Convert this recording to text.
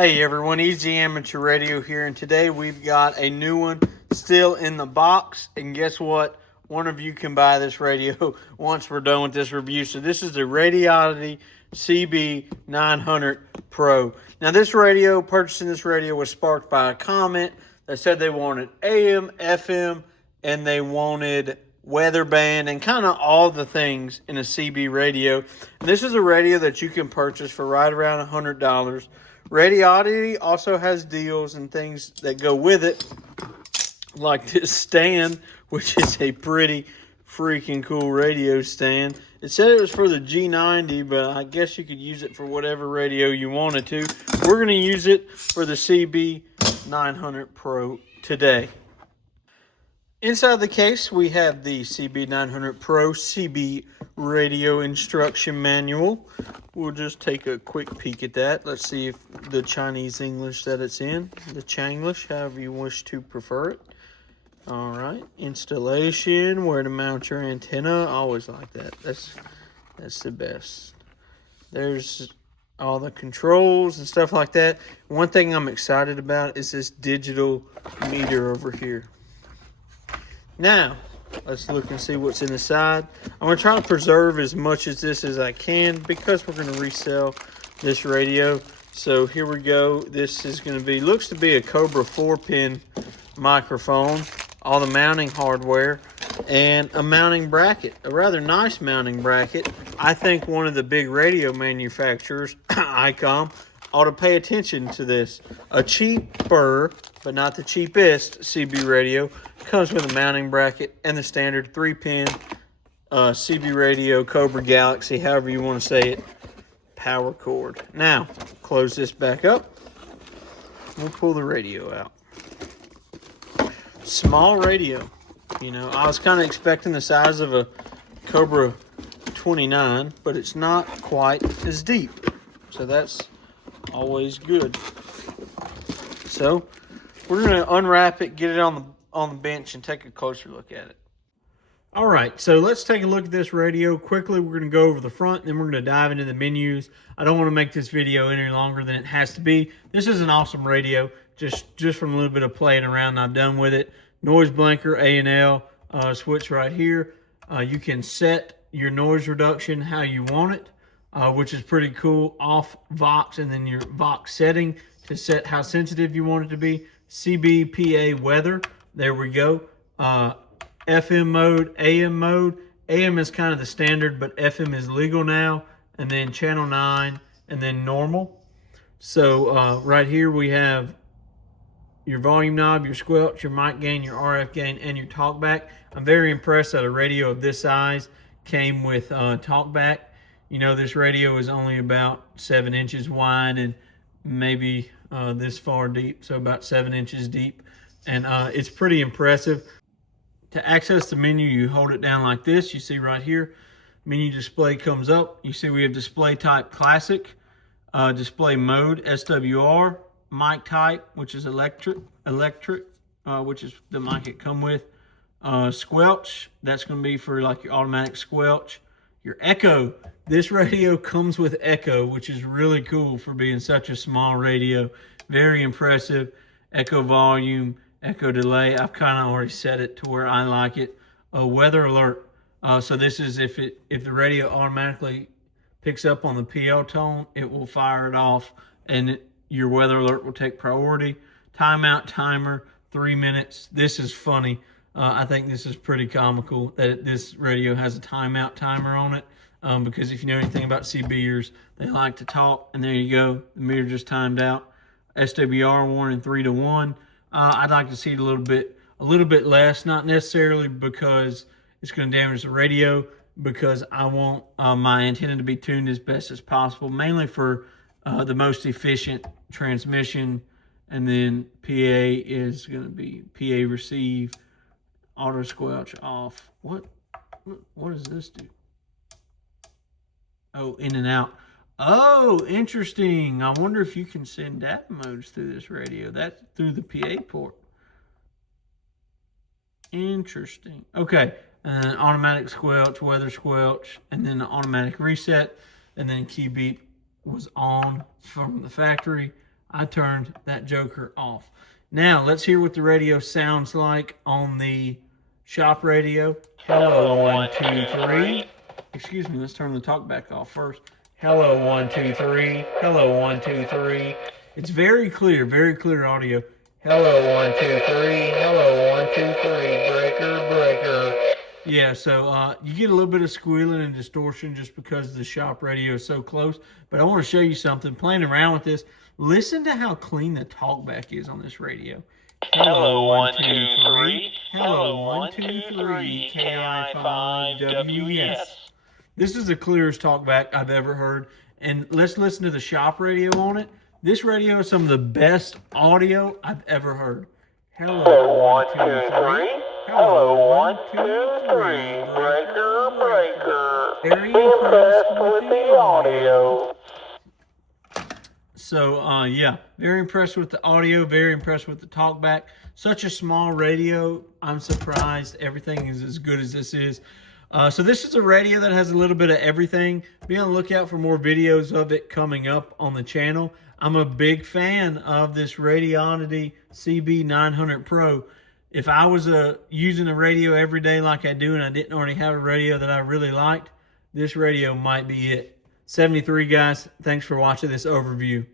Hey everyone, Easy Amateur Radio here, and today we've got a new one still in the box. And guess what? One of you can buy this radio once we're done with this review. So this is the Radioddity CB-900 Pro. Now purchasing this radio was sparked by a comment that said they wanted AM, FM, and they wanted weather band and kind of all the things in a CB radio. And this is a radio that you can purchase for right around $100. Radioddity also has deals and things that go with it, like this stand, which is a pretty freaking cool radio stand. It said it was for the G90, but I guess you could use it for whatever radio you wanted to. We're going to use it for the CB-900 Pro today. Inside the case, we have the CB-900 Pro CB radio instruction manual. We'll just take a quick peek at that. Let's see if the Chinese English that it's in, the Changlish, however you wish to prefer it. All right, installation, where to mount your antenna. I always like that. That's the best. There's all the controls and stuff like that. One thing I'm excited about is this digital meter over here. Now, let's look and see what's in the side. I'm going to try to preserve as much of this as I can because we're going to resell this radio. So here we go. This is going to be, looks to be a Cobra 4-pin microphone, all the mounting hardware, and a mounting bracket, a rather nice mounting bracket. I think one of the big radio manufacturers, ICOM, ought to pay attention to this. A cheaper, but not the cheapest, CB radio comes with a mounting bracket and the standard 3-pin CB radio Cobra Galaxy, however you want to say it, power cord. Now, close this back up. We'll pull the radio out. Small radio. You know, I was kind of expecting the size of a Cobra 29, but it's not quite as deep. So that's always good. So we're going to unwrap it, get it on the bench, and take a closer look at it. All right, so let's take a look at this radio quickly. We're going to go over the front, and then we're going to dive into the menus. I don't want to make this video any longer than it has to be. This is an awesome radio, just from a little bit of playing around I've done with it. Noise blinker, A&L switch right here. You can set your noise reduction how you want it, which is pretty cool. Off Vox, and then your Vox setting to set how sensitive you want it to be. CB weather, there we go. FM mode, AM mode. AM is kind of the standard, but FM is legal now. And then channel 9, and then normal. So right here we have your volume knob, your squelch, your mic gain, your RF gain, and your talkback. I'm very impressed that a radio of this size came with talkback. You know, this radio is only about 7 inches wide and maybe this far deep, so about 7 inches deep. And it's pretty impressive. To access the menu, you hold it down like this. You see right here, menu display comes up. You see we have display type classic, display mode SWR, mic type, which is electric, which is the mic it come with. Squelch, that's going to be for like your automatic squelch. Your echo, this radio comes with echo, which is really cool for being such a small radio. Very impressive. Echo volume, echo delay. I've kind of already set it to where I like it. Weather alert. So this is if the radio automatically picks up on the PL tone, it will fire it off, and your weather alert will take priority. Timeout timer, 3 minutes. This is funny. I think this is pretty comical that this radio has a timeout timer on it, because if you know anything about CBers, they like to talk, and there you go. The meter just timed out. SWR warning 3 to 1. I'd like to see it a little bit less, not necessarily because it's going to damage the radio, because I want my antenna to be tuned as best as possible, mainly for the most efficient transmission. And then PA is going to be PA receive, auto squelch off. What does this do? Oh, in and out. Oh, interesting. I wonder if you can send data modes through this radio. That's through the PA port. Interesting. Okay. And then automatic squelch, weather squelch, and then the automatic reset, and then key beep was on from the factory. I turned that joker off. Now, let's hear what the radio sounds like on the shop radio. Hello, 1, 2, 3. Excuse me, let's turn the talkback off first. Hello, 1, 2, 3. Hello, 1, 2, 3. It's very clear audio. Hello, 1, 2, 3. Hello, 1, 2, 3. Breaker, breaker. Yeah, so you get a little bit of squealing and distortion just because the shop radio is so close. But I want to show you something. Playing around with this, listen to how clean the talkback is on this radio. Hello, 1, 2, 3. Hello, 1, 2, 3. KI5WES. This is the clearest talkback I've ever heard. And let's listen to the shop radio on it. This radio is some of the best audio I've ever heard. Hello, 1, 2, 3. Hello, 1, 2, 3. Breaker, breaker. Very impressed with the audio. So, yeah, very impressed with the audio, very impressed with the talkback. Such a small radio. I'm surprised everything is as good as this is. So this is a radio that has a little bit of everything. Be on the lookout for more videos of it coming up on the channel. I'm a big fan of this Radioddity CB-900 Pro. If I was using a radio every day like I do and I didn't already have a radio that I really liked, this radio might be it. 73 guys, thanks for watching this overview.